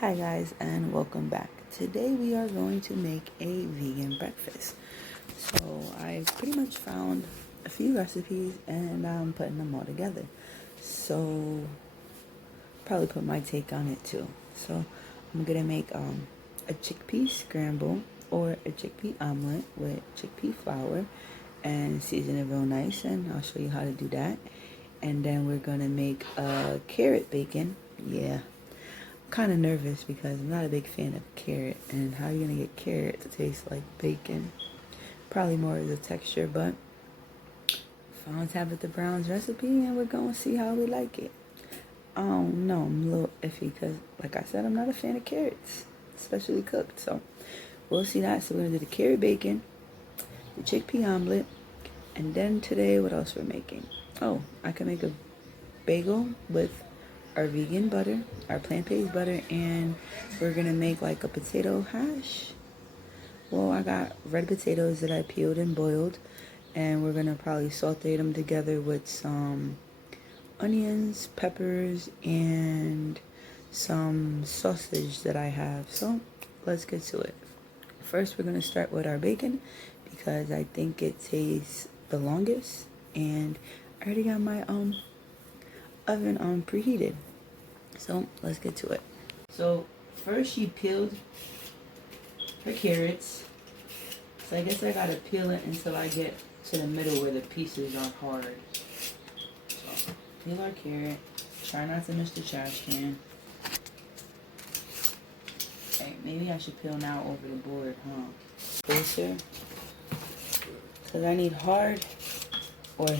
Hi guys, and welcome back. Today we are going to make a vegan breakfast. So I pretty much found a few recipes and I'm putting them all together. So probably put my take on it too. So I'm gonna make a chickpea scramble or a chickpea omelet with chickpea flour and season it real nice, and I'll show you how to do that. And then we're gonna make a carrot bacon. Yeah, kind of nervous because I'm not a big fan of carrot, and how are you gonna get carrot to taste like bacon? Probably more of the texture, but found Tabitha Brown's recipe and we're gonna see how we like it. I don't know, I'm a little iffy because like I said, I'm not a fan of carrots, especially cooked, so we'll see that. So we're gonna do the carrot bacon, the chickpea omelet, and then today what else we're making? Oh, I can make a bagel with our vegan butter, our plant-based butter, and we're gonna make like a potato hash. Well, I got red potatoes that I peeled and boiled, and we're gonna probably saute them together with some onions, peppers, and some sausage that I have. So let's get to it. First, we're gonna start with our bacon because I think it tastes the longest, and I already got my oven preheated. So let's get to it. So first she peeled her carrots. So I guess I gotta peel it until I get to the middle where the pieces are hard. So peel our carrot. Try not to miss the trash can. Okay, maybe I should peel now over the board, huh? Closer. Because I need hard, or I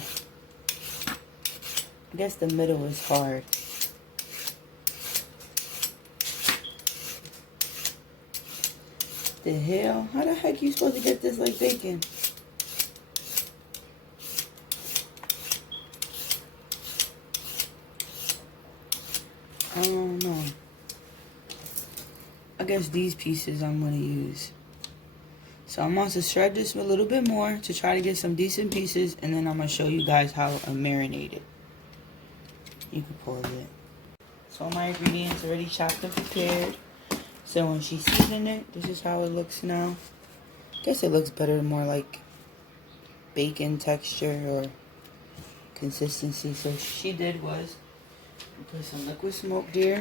guess the middle is hard. The hell? How the heck you supposed to get this like bacon? I don't know. I guess these pieces I'm going to use. So I'm going to shred this a little bit more to try to get some decent pieces, and then I'm going to show you guys how I marinate it. You can pause it. So all my ingredients already chopped and prepared. So when she seasoned it, this is how it looks now. I guess it looks better, more like bacon texture or consistency. So what she did was put some liquid smoke there,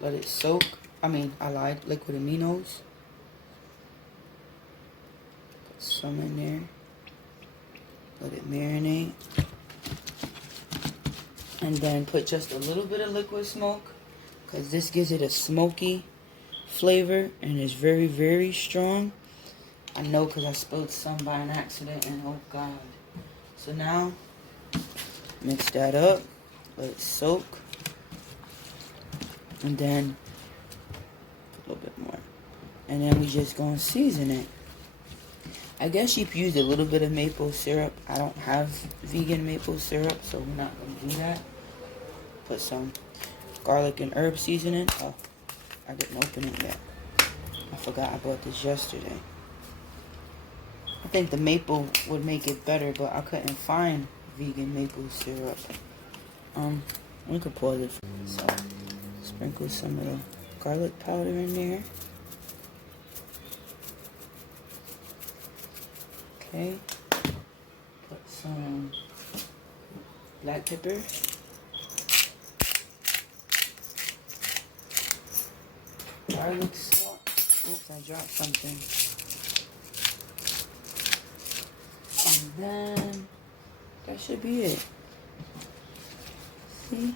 let it soak. I lied, liquid aminos. Put some in there, let it marinate. And then put just a little bit of liquid smoke, because this gives it a smoky flavor and it's very, very strong. I know because I spilled some by an accident, and oh god. So now mix that up, let it soak, and then a little bit more, and then we just gonna season it. I guess you used a little bit of maple syrup. I don't have vegan maple syrup, so we're not gonna do that. Put some garlic and herb seasoning. Oh, I didn't open it yet. I forgot I bought this yesterday. I think the maple would make it better, but I couldn't find vegan maple syrup. We could pause it. So, sprinkle some of the garlic powder in there. Okay. Put some black pepper. Garlic salt. Oops, I dropped something. And then that should be it. See?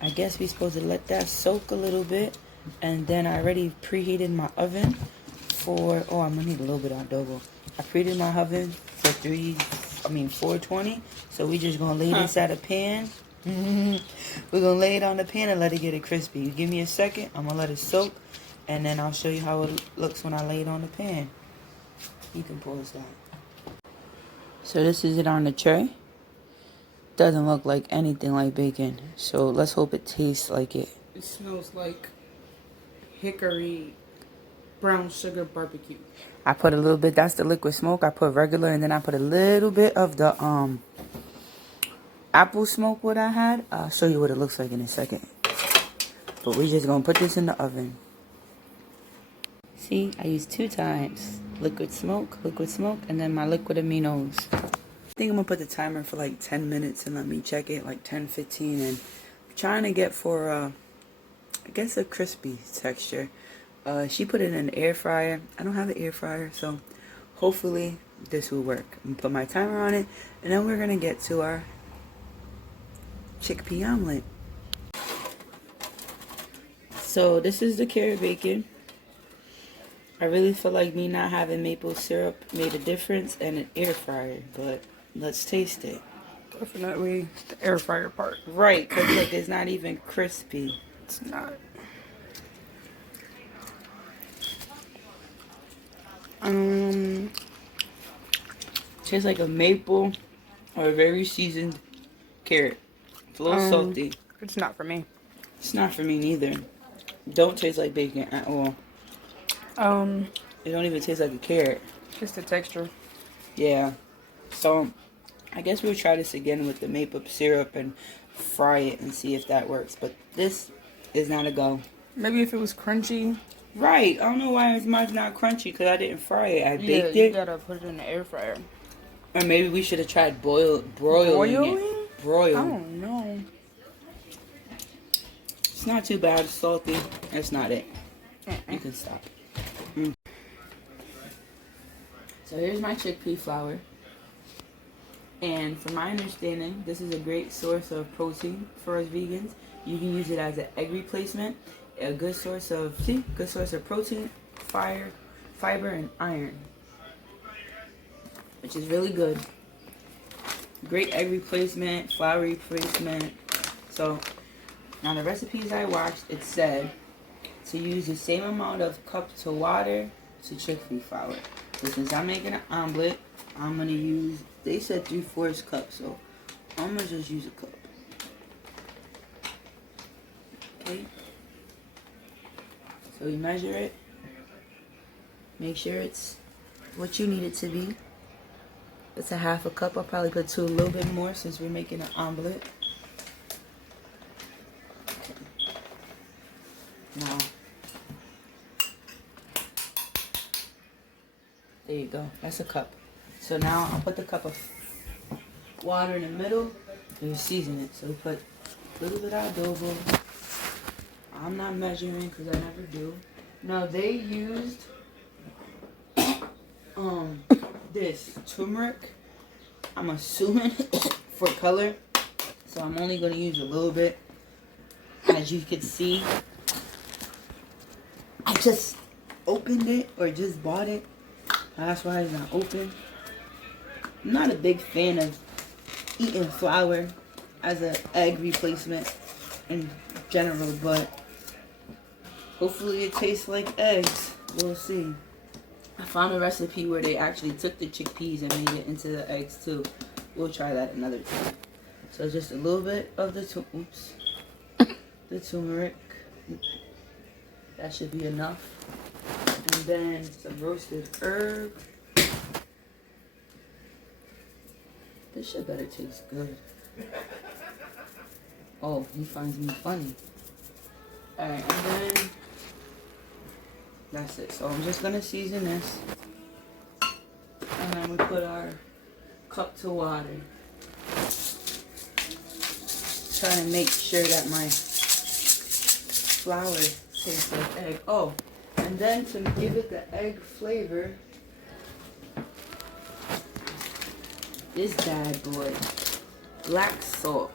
I guess we're supposed to let that soak a little bit. And then I already preheated my oven for, oh, I'm gonna need a little bit of adobo. I preheated my oven for 420. So we just gonna lay this at a pan. We're gonna lay it on the pan and let it get it crispy. You give me a second, I'm gonna let it soak, and then I'll show you how it looks when I lay it on the pan. You can pause that. So this is it on the tray. Doesn't look like anything like bacon, so let's hope it tastes like it. It smells like hickory brown sugar barbecue. I put a little bit, that's the liquid smoke. I put regular, and then I put a little bit of the apple smoke what I had. I'll show you what it looks like in a second. But we're just gonna put this in the oven. See, I used 2 times. Liquid smoke, and then my liquid aminos. I think I'm gonna put the timer for like 10 minutes and let me check it, like 10, 15, and I'm trying to get for, I guess a crispy texture. She put it in an air fryer. I don't have an air fryer, so hopefully this will work. I'm gonna put my timer on it, and then we're gonna get to our chickpea omelet. So this is the carrot bacon. I really feel like me not having maple syrup made a difference and an air fryer, but let's taste it. Definitely the air fryer part. Right, because look, it's not even crispy. It's not. Tastes like a maple or a very seasoned carrot. It's a little salty. It's not for me. It's not for me neither. Don't taste like bacon at all. It don't even taste like a carrot. Just the texture. Yeah. So, I guess we'll try this again with the maple syrup and fry it and see if that works. But this is not a go. Maybe if it was crunchy. Right. I don't know why mine's not crunchy because I didn't fry it. I baked you it. gotta put it in the air fryer. Or maybe we should have tried broiling it. Broil. I don't know. It's not too bad. It's salty. That's not it. You can stop. So here's my chickpea flour. And from my understanding, this is a great source of protein for us vegans. You can use it as an egg replacement. A good source of protein, fiber, and iron. Which is really good. Great egg replacement, flour replacement. So, now the recipes I watched, it said to use the same amount of cup to water to chickpea flour. So since I'm making an omelet, I'm going to use, they said 3/4 cup, so I'm going to just use a cup. Okay. So you measure it. Make sure it's what you need it to be. It's a 1/2 cup. I'll probably put a little bit more since we're making an omelet. Okay. Now, there you go. That's a cup. So now I'll put the cup of water in the middle and season it. So we put a little bit of adobo. I'm not measuring because I never do. Now they used this turmeric. I'm assuming for color. So I'm only going to use a little bit. As you can see, I just opened it or just bought it. That's why it's not open. I'm not a big fan of eating flour as an egg replacement in general, but hopefully it tastes like eggs. We'll see. I found a recipe where they actually took the chickpeas and made it into the eggs too. We'll try that another time. So just a little bit of the turmeric. That should be enough. And then some roasted herb. This shit better taste good. Oh, he finds me funny. Alright, and then that's it. So I'm just gonna season this. And then we put our cup to water. Trying to make sure that my flour tastes like egg. Oh, and then to give it the egg flavor, this bad boy, black salt.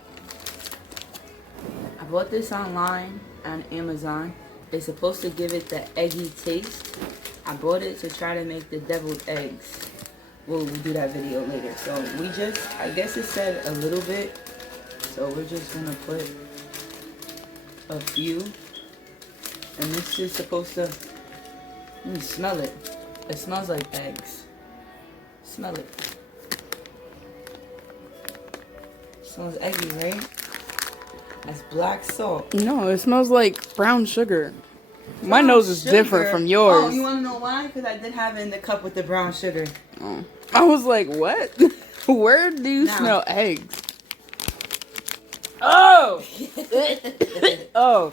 I bought this online on Amazon. It's supposed to give it the eggy taste. I bought it to try to make the deviled eggs. We'll do that video later. So we just, I guess it said a little bit. So we're just gonna put a few. And this is supposed to, let me smell it. It smells like eggs. Smell it. Smells eggy, right? That's black salt. No, it smells like brown sugar. My nose is different from yours. Oh, you want to know why? Because I did have it in the cup with the brown sugar. Oh. I was like, what? Where do you smell eggs? Oh! Oh.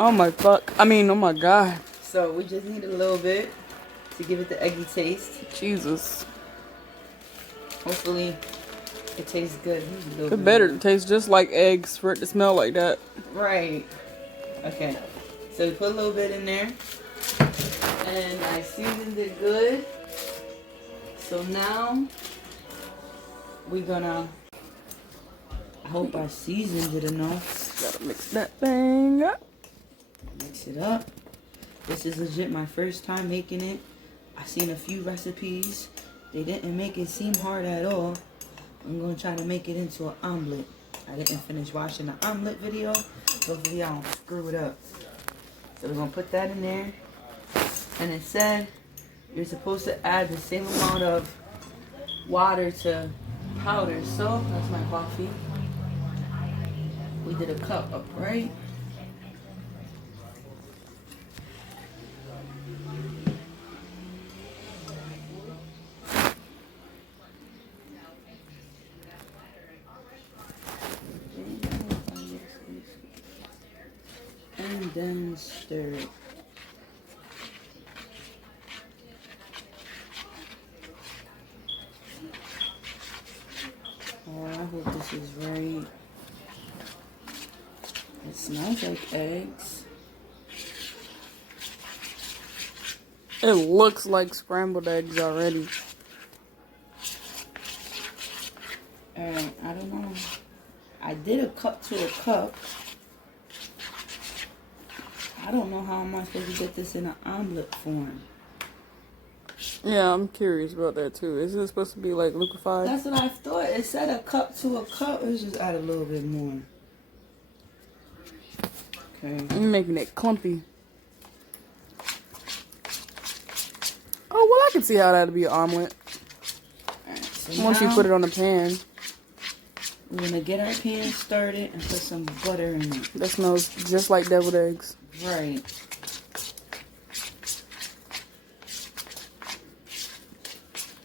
Oh my fuck. I mean, oh my god. So we just need a little bit to give it the eggy taste. Jesus. Hopefully it tastes good. It better taste just like eggs for it to smell like that. Right. Okay. So we put a little bit in there. And I seasoned it good. So now we're gonna, I hope I seasoned it enough. Gotta mix that thing up. Mix it up. This is legit my first time making it. I've seen a few recipes. They didn't make it seem hard at all. I'm gonna try to make it into an omelet. I didn't finish watching the omelet video. Hopefully I don't screw it up. So we're gonna put that in there. And it said you're supposed to add the same amount of water to powder. So that's my coffee. We did a cup up, right? And then stir it. Oh, I hope this is right. It smells like eggs. It looks like scrambled eggs already. Alright, I don't know. I did a cup to a cup. I don't know how am I supposed to get this in an omelet form. Yeah, I'm curious about that too. Isn't it supposed to be like liquefied? That's what I thought. It said a cup to a cup. Let's just add a little bit more. Okay. I'm making it clumpy. Oh, well, I can see how that'd be an omelet. Alright, so Once you put it on the pan. We're gonna get our pan started and put some butter in it. That smells just like deviled eggs. Right.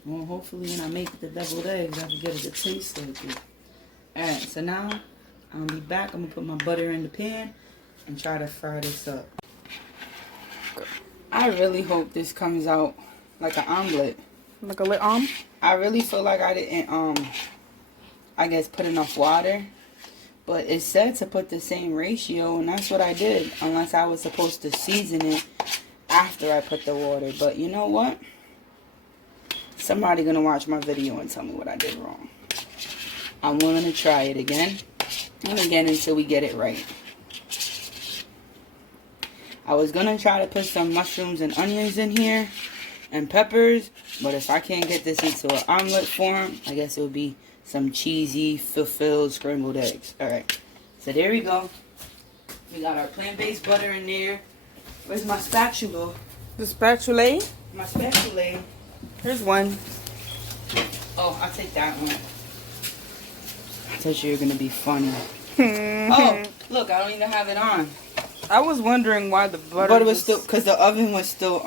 Well, hopefully when I make the deviled eggs, I can get it to taste like it. Alright, so now I'm gonna be back. I'm gonna put my butter in the pan and try to fry this up. I really hope this comes out like an omelet. Like a lit omelet? I really feel like I didn't, I guess put enough water. But it said to put the same ratio, and that's what I did. Unless I was supposed to season it after I put the water. But you know what? Somebody gonna watch my video and tell me what I did wrong. I'm willing to try it again and again until we get it right. I was gonna try to put some mushrooms and onions in here and peppers, but if I can't get this into an omelet form, I guess it would be some cheesy, fulfilled scrambled eggs. Alright, so there we go. We got our plant-based butter in there. Where's my spatula? The spatula? My spatula. Here's one. Oh, I'll take that one. I thought you were going to be funny. Oh, look, I don't even have it on. I was wondering why the butter Butter was still, because the oven was still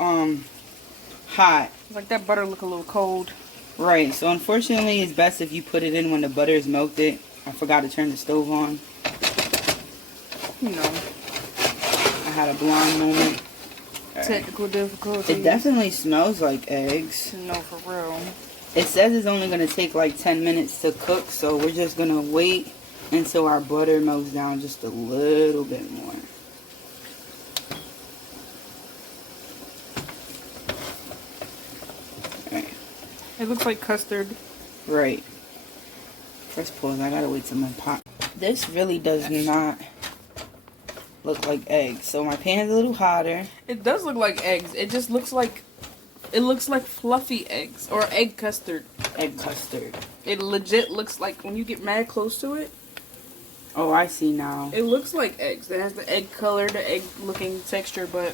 hot. Like that butter look a little cold. Right, so unfortunately it's best if you put it in when the butter is melted. I forgot to turn the stove on. You know. I had a blonde moment. Technical difficulties. It definitely smells like eggs. No, for real. It says it's only going to take like 10 minutes to cook, so we're just going to wait until our butter melts down just a little bit more. Alright. It looks like custard. Right. First pause, I gotta wait till my pot. This really does not look like eggs. So my pan's a little hotter. It does look like eggs. It just looks like, it looks like fluffy eggs or egg custard. Egg custard. It legit looks like, when you get mad close to it, Oh, I see now. it looks like eggs. It has the egg color, the egg looking texture, but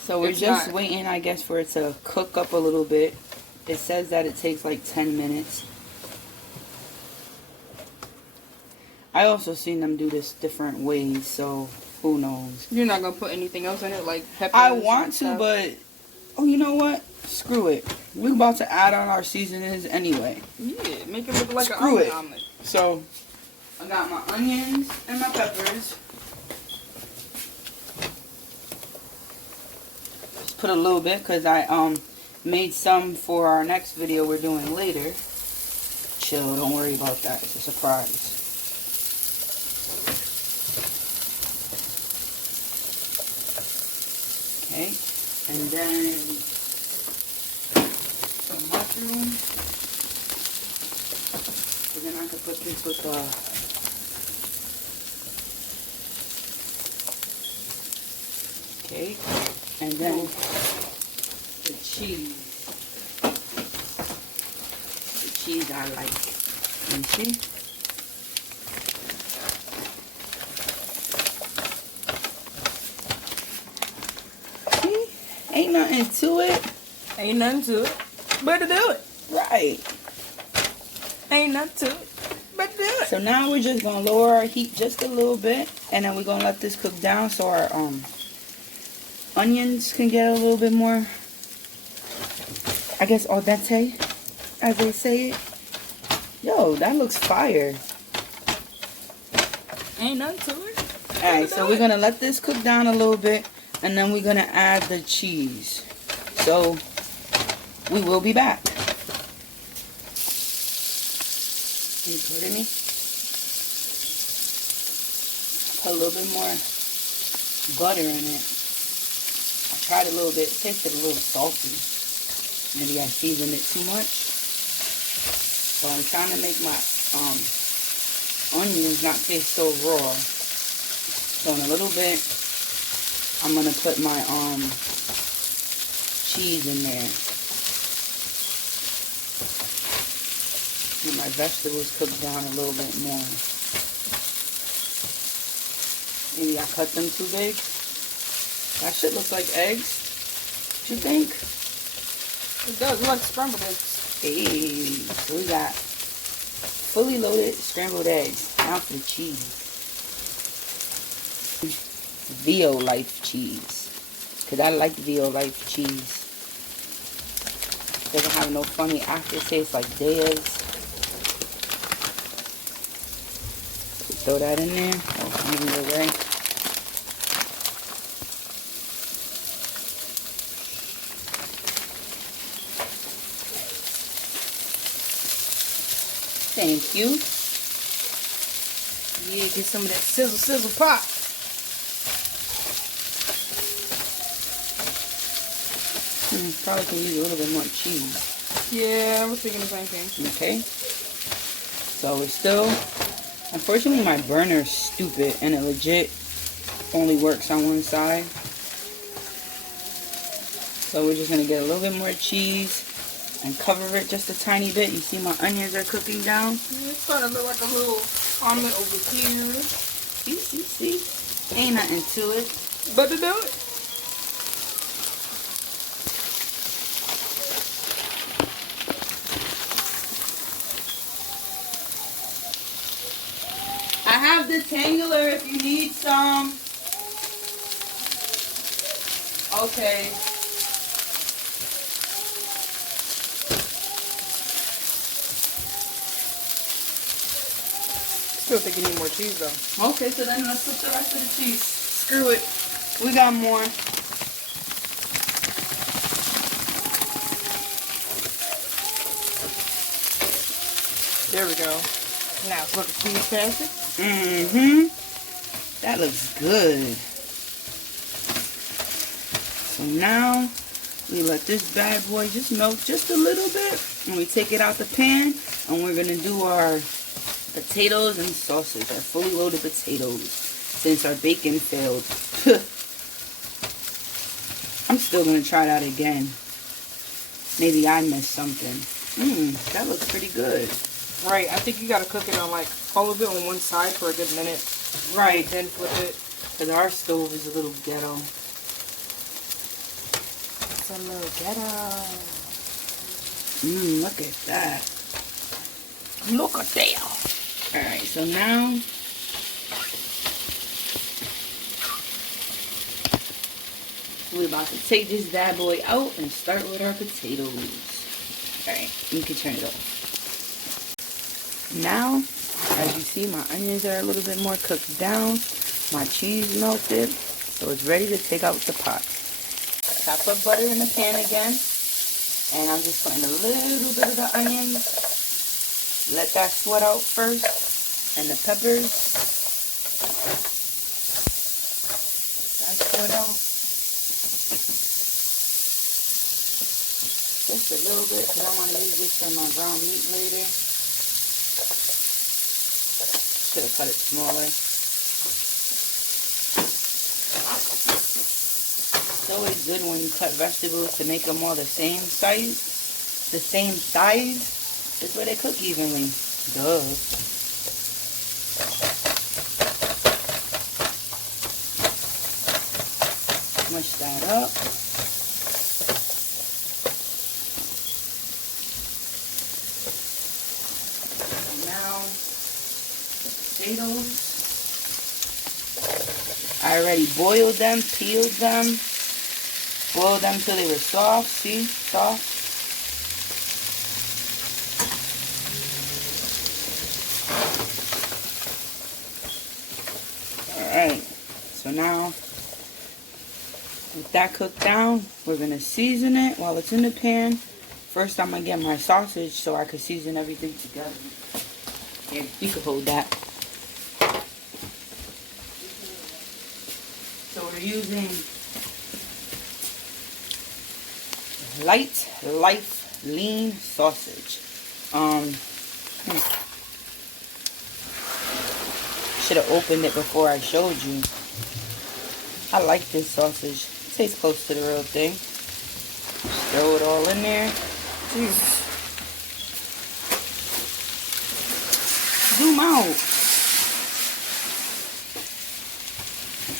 So we're it's just not. waiting, I guess, for it to cook up a little bit. It says that it takes like 10 minutes. I also seen them do this different ways, so who knows. You're not going to put anything else in it, like peppers? I and want to, stuff? but... Oh, you know what? Screw it. We're about to add on our seasonings anyway. Yeah, make it look like Screw an it. omelet. So, I got my onions and my peppers. just put a little bit because I made some for our next video we're doing later. Chill, don't worry about that. It's a surprise. Okay, and then some mushroom. And then I could put this with the okay, and then the cheese. The cheese I like. You see? See? Ain't nothing to it. Ain't nothing to it. Better do it. Right. Ain't nothing to it. Better do it. So now we're just gonna lower our heat just a little bit, and then we're gonna let this cook down so our onions can get a little bit more, I guess, al dente, as they say it. Yo, that looks fire. Ain't nothing to it. Alright, so we're gonna let this cook down a little bit, and then we're gonna add the cheese. So we will be back. Can you put me? Put a little bit more butter in it. I tried a little bit, it tasted a little salty. Maybe I seasoned it too much. So I'm trying to make my onions not taste so raw. So in a little bit, I'm gonna put my cheese in there. And my vegetables cook down a little bit more. Maybe I cut them too big. That shit looks like eggs. What you think? It does. It like scrambled eggs. Hey, so we got fully loaded scrambled eggs. Now for the cheese. VO Life cheese. Because I like VO Life cheese. Doesn't have no funny aftertaste like theirs. Throw that in there. Oh, give it away. Thank you. Yeah, get some of that sizzle, sizzle pop. Probably can use a little bit more cheese. Yeah, I was thinking the same thing. Okay. So we're still, unfortunately my burner's stupid and it legit only works on one side. So we're just going to get a little bit more cheese and cover it just a tiny bit. You see my onions are cooking down? It's starting to look like a little omelet over here. See? Ain't nothing to it. But to do it. I have the tangler if you need some. Okay. Still think you need more cheese though. Okay, so then let's put the rest of the cheese. Screw it. We got more. There we go. Now it's looking fantastic. Mm-hmm. That looks good. So now we let this bad boy just melt just a little bit. And we take it out the pan. And we're going to do our potatoes and sausage. Our fully loaded potatoes. Since our bacon failed. I'm still going to try that again. Maybe I missed something. That looks pretty good. Right, I think you gotta cook it on like all of it on one side for a good minute. Right. Then flip it. Because our stove is a little ghetto. It's a little ghetto. Look at that. Look at that. Alright, so now we're about to take this bad boy out and start with our potatoes. Alright, you can turn it off. Now, as you see, my onions are a little bit more cooked down. My cheese melted, so it's ready to take out the pot. So I put butter in the pan again. And I'm just putting a little bit of the onions. Let that sweat out first. And the peppers. Let that sweat out. Just a little bit, because I want to use this for my ground meat later. Should have cut it smaller. It's always good when you cut vegetables to make them all the same size. The same size. This way they cook evenly. Duh. Mush that up. Potatoes. I already boiled them, peeled them, boiled them till they were soft. See, soft. Alright, so now with that cooked down, we're gonna season it while it's in the pan. First, I'm gonna get my sausage so I can season everything together. Here, you can hold that. So we're using Light Life Lean Sausage. Should have opened it before I showed you. I like this sausage. It tastes close to the real thing. Just throw it all in there. Jeez. Zoom out.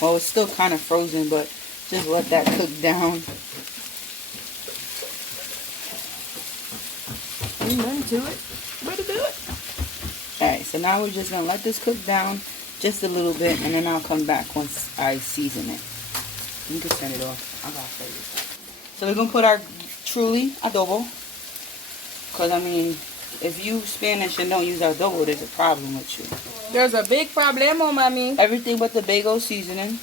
Well, it's still kind of frozen, but just let that cook down. Better do it. Better do it. Alright, so now we're just going to let this cook down just a little bit, and then I'll come back once I season it. You can turn it off. I gotta show you. So we're going to put our truly adobo. Because, I mean, if you Spanish and don't use adobo, there's a problem with you. There's a big problemo, mommy. Everything but the bagel seasoning.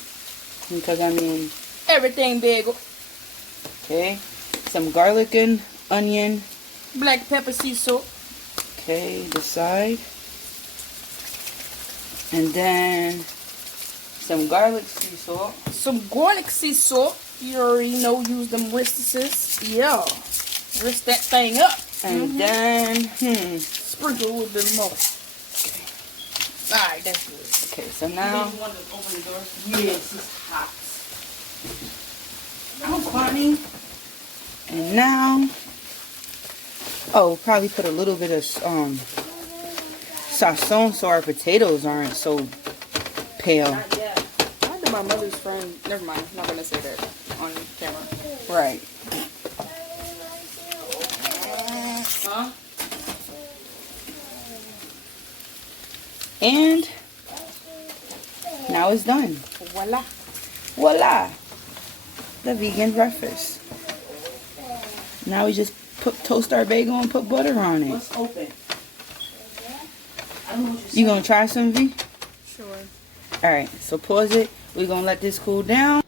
Because, I mean... Everything bagel. Okay. Some garlic and onion. Black pepper sea salt. Okay, the side. And then some garlic sea salt. Some garlic sea salt. You already know, use them wrists. Yeah. Wrist that thing up. And then, sprinkle a little bit more. Okay. Alright, that's good. Okay, so now. You want to open the door? Yes, it's hot. I'm funny. And now, probably put a little bit of sazon so our potatoes aren't so pale. Not yet. I know my mother's friend. Never mind. I'm not gonna say that on camera. Right. Huh? And now it's done. Voila. Voila. The vegan breakfast. Now we just toast our bagel and put butter on it. Let's open. You gonna try some, V? Sure. Alright, so pause it. We're gonna let this cool down.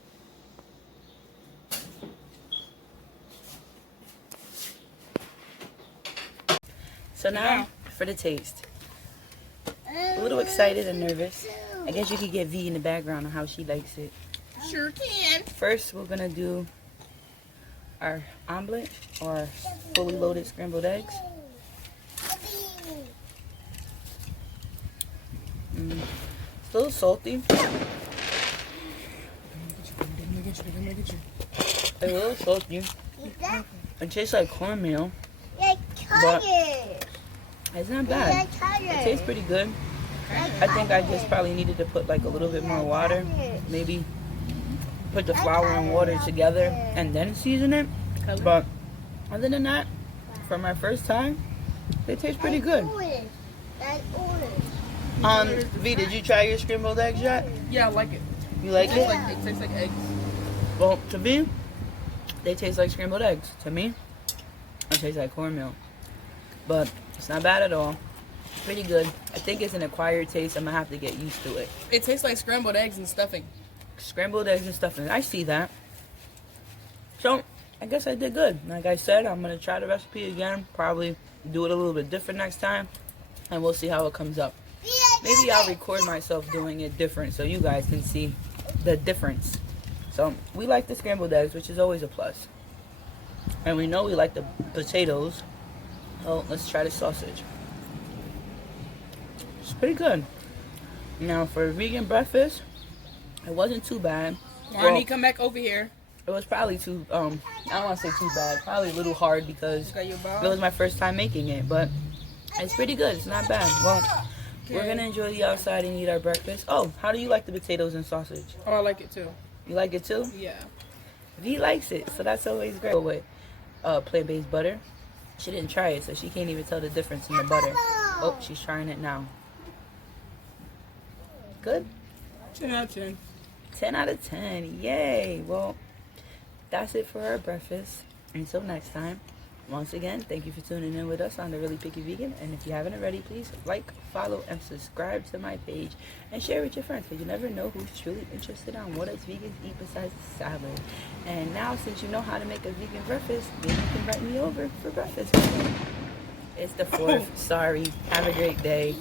So now for the taste. A little excited and nervous. I guess you could get V in the background on how she likes it. Sure can. First, we're gonna do our omelet or fully loaded scrambled eggs. It's a little salty. It's a little salty. It tastes like cornmeal, but it's not bad. It tastes pretty good. I think I just probably needed to put like a little bit more water. Maybe put the flour and water together and then season it. But other than that, for my first time, they taste pretty good. V, did you try your scrambled eggs yet? Yeah, I like it. You like it? It tastes like eggs. Well, to me, they taste like scrambled eggs. To me, it tastes like cornmeal. But it's not bad at all. Pretty good. I think it's an acquired taste. I'm going to have to get used to it. It tastes like scrambled eggs and stuffing. Scrambled eggs and stuffing. I see that. So, I guess I did good. Like I said, I'm going to try the recipe again. Probably do it a little bit different next time. And we'll see how it comes up. Maybe I'll record myself doing it different so you guys can see the difference. So, we like the scrambled eggs, which is always a plus. And we know we like the potatoes. So, let's try the sausage. It's pretty good. Now, for a vegan breakfast, it wasn't too bad. Marnie, come back over here. It was probably too, I don't want to say too bad. Probably a little hard because Got your ball? it was my first time making it. But it's pretty good. It's not bad. Well, we're going to enjoy the outside and eat our breakfast. Oh, how do you like the potatoes and sausage? Oh, I like it too. You like it too? Yeah. V likes it, so that's always great. With plant-based butter. She didn't try it, so she can't even tell the difference in the butter. Oh, she's trying it now. Good? 10 out of 10. 10 out of 10. Yay. Well, that's it for our breakfast. Until next time, once again, thank you for tuning in with us on The Really Picky Vegan. And if you haven't already, please like, follow, and subscribe to my page. And share with your friends, because you never know who's truly interested on what us vegans eat besides salad. And now, since you know how to make a vegan breakfast, maybe you can invite me over for breakfast. It's the 4th. Sorry. Have a great day.